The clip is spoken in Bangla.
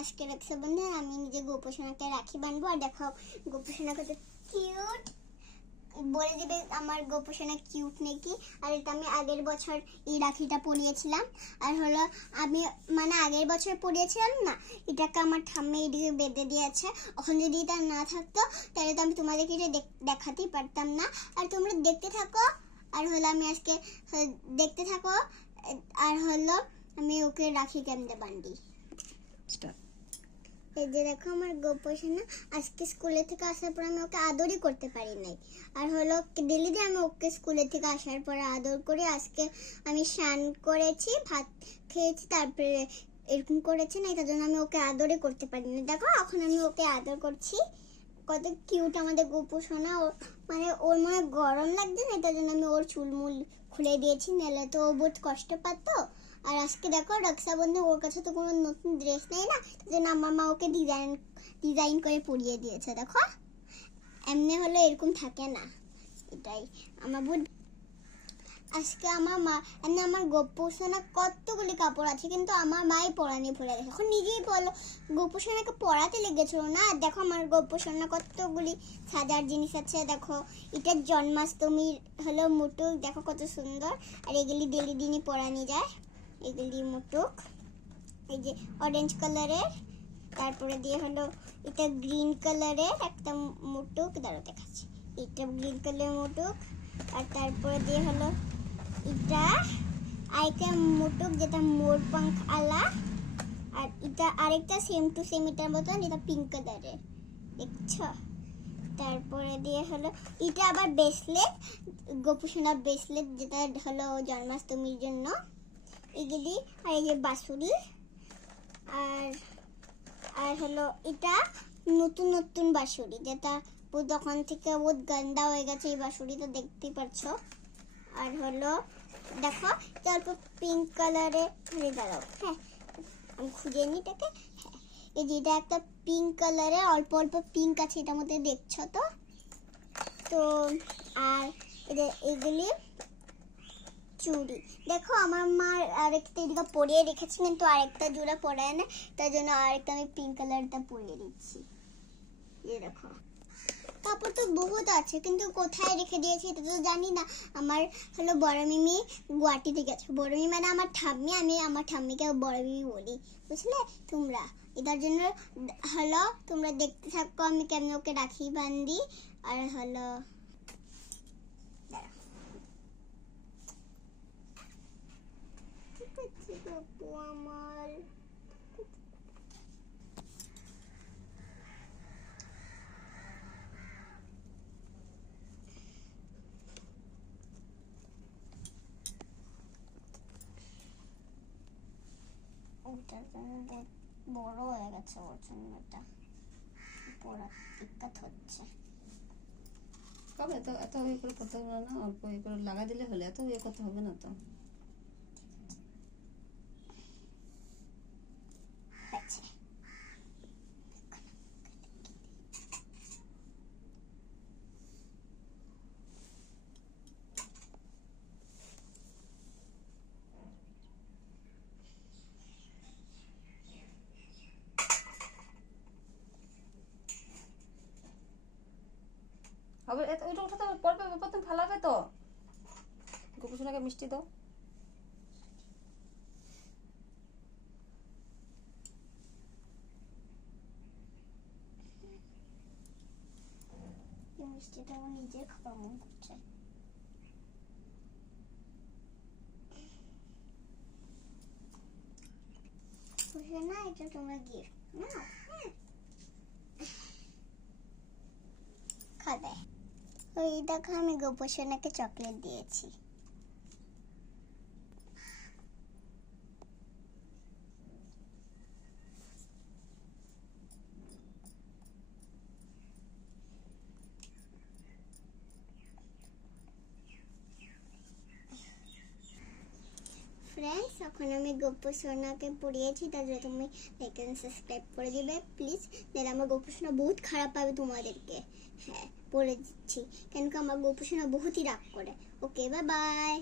আজকে রক্ষাবন্ধন, আমি নিজে গোপোষণাকে রাখি বাঁধবো। আর দেখো গোপোষণা কত কিউট, বলে দিবে আমার গোপোষণা কিউট নাকি। আর এটা আমি আগের বছর এই রাখিটা পরিয়েছিলাম। আর হলো আমি মানে আগের বছর পরিয়েছিলাম না, এটাকে আমার ঠাম্মি এদিকে বেঁধে দিয়েছে। এখন যদি এটা না থাকতো তাহলে তো আমি তোমাদেরকে এটা দেখাতেই পারতাম না। আর তোমরা দেখতে থাকো। আর হলো আমি আজকে দেখতে থাকো। আর হলো আমি ওকে রাখি কেমনে বাঁধি। এই যে দেখো আমার গোপোষণা, আজকে স্কুলে থেকে আসার পর আমি ওকে আদরই করতে পারি নাই। আর হলো ডেলি দিয়ে আমি ওকে স্কুলে থেকে আসার পরে আদর করি। আজকে আমি স্নান করেছি, ভাত খেয়েছি, তারপরে এরকম করেছি না, তার জন্য আমি ওকে আদরই করতে পারি না। দেখো এখন আমি ওকে আদর করছি, কত কিউট আমাদের গোপোষণা। মানে ওর মনে গরম লাগছে না, তার জন্য আমি ওর চুলমুল খুলে দিয়েছি, নাহলে তো ও বহুত কষ্ট পাত। আর আজকে দেখো রক্ষাবন্ধন, ওর কাছে তো কোনো নতুন ড্রেস নেই না, তার জন্য আমার মা ওকে ডিজাইন করে পরিয়ে দিয়েছে। দেখো এমনি হলে এরকম থাকে না, এটাই আমার বহুত। আজকে আমার মা এমনি আমার গোপোষণা কতগুলি কাপড় আছে, কিন্তু আমার মাই পরানি ভুলে গেছে। এখন নিজেই বলো, গোপোষণাকে পরাতে লেগেছিল না। দেখো আমার গোপোষণা কতগুলি সাজার জিনিস আছে। দেখো এটা জন্মাষ্টমীর হলো মুটুক, দেখো কত সুন্দর। আর এগুলি ডেলি দিনই পরানি যায়, এগুলি মুটুক। এই যে অরেঞ্জ কালারের, তারপরে দিয়ে হলো এটা গ্রিন কালারের একটা মুটুক, দাঁড়া দেখাচ্ছি। এটা গ্রিন কালারের মুটুক। আর তারপরে দিয়ে হলো এটা আরেকটা মুটুক, যেটা মোর পাঙ্খ আলা। আর এটা আরেকটা সেম টু সেম এটার মতন, যেটা পিঙ্ক কালারের, দেখছো। তারপরে দিয়ে হলো এটা আবার ব্রেসলেট, গোপোষণার ব্রেসলেট, যেটা হলো জন্মাষ্টমীর জন্য এগুলি। আর এই যে বাঁশুরি। আর হলো এটা নতুন নতুন বাঁশুরি, যেটা তখন থেকে বহুত গন্দা হয়ে গেছে এই বাঁশুরিটা, দেখতেই পাচ্ছ। আর হলো দেখো অল্প পিঙ্ক কালারে, দাঁড়াও, হ্যাঁ আমি খুঁজে নিই এটাকে। হ্যাঁ এই যে এটা একটা পিঙ্ক কালারে, অল্প অল্প পিঙ্ক আছে এটার মধ্যে, দেখছো তো। তো আর এগুলি চুড়ি। দেখো আমার মা আরেকটা এদিকে পরিয়ে রেখেছি, কিন্তু আরেকটা জোড়া পরায় না, তার জন্য আরেকটা আমি পিঙ্ক কালারটা পরিয়ে দিচ্ছি। এই দেখো কাপড় তো বহুত আছে, কিন্তু কোথায় রেখে দিয়েছি এটা তো জানি না। আমার হলো বড় মিমি গুয়াহাটিতে গেছে। বড় মিমি মানে আমার ঠাম্মি, আমি আমার ঠাম্মিকে বড় মিমি বলি, বুঝলে তোমরা। এটার জন্য হলো তোমরা দেখতে থাকো আমি কেমন ওকে রাখি বাঁধি। আর হলো আমার ওটার জন্য বড় হয়ে গেছে, ওর জন্য এটা পড়া দিক্কত হচ্ছে। কবে এত এত ইয়ে করে করতে হবে না, অল্প ইয়ে করে লাগা দিলে হলে এত ইয়ে করতে হবে না তো। আবার ওইটা উঠাতে পড়বে, প্রথম ফালাবে তো। গোপোষণাকে মিষ্টি দাও। মিষ্টিটা আমার নিজের খাবার মন করছে। না এটা তোমরা গিফট না খাবে। ওই দেখো আমি গোপোষণাকে চকলেট দিয়েছি। ফ্রেন্ডস এখন আমি গোপোষণাকে পড়িয়েছি, তাহলে তুমি লাইক এন্ড সাবস্ক্রাইব করে দিবে প্লিজ, নাহলে আমার গোপোষণা বহুত খারাপ পাবে তোমাদেরকে। হ্যাঁ বলে দিচ্ছি, কেন কি আমার গোপোষণা বহুতই রাগ করে। Okay bye bye.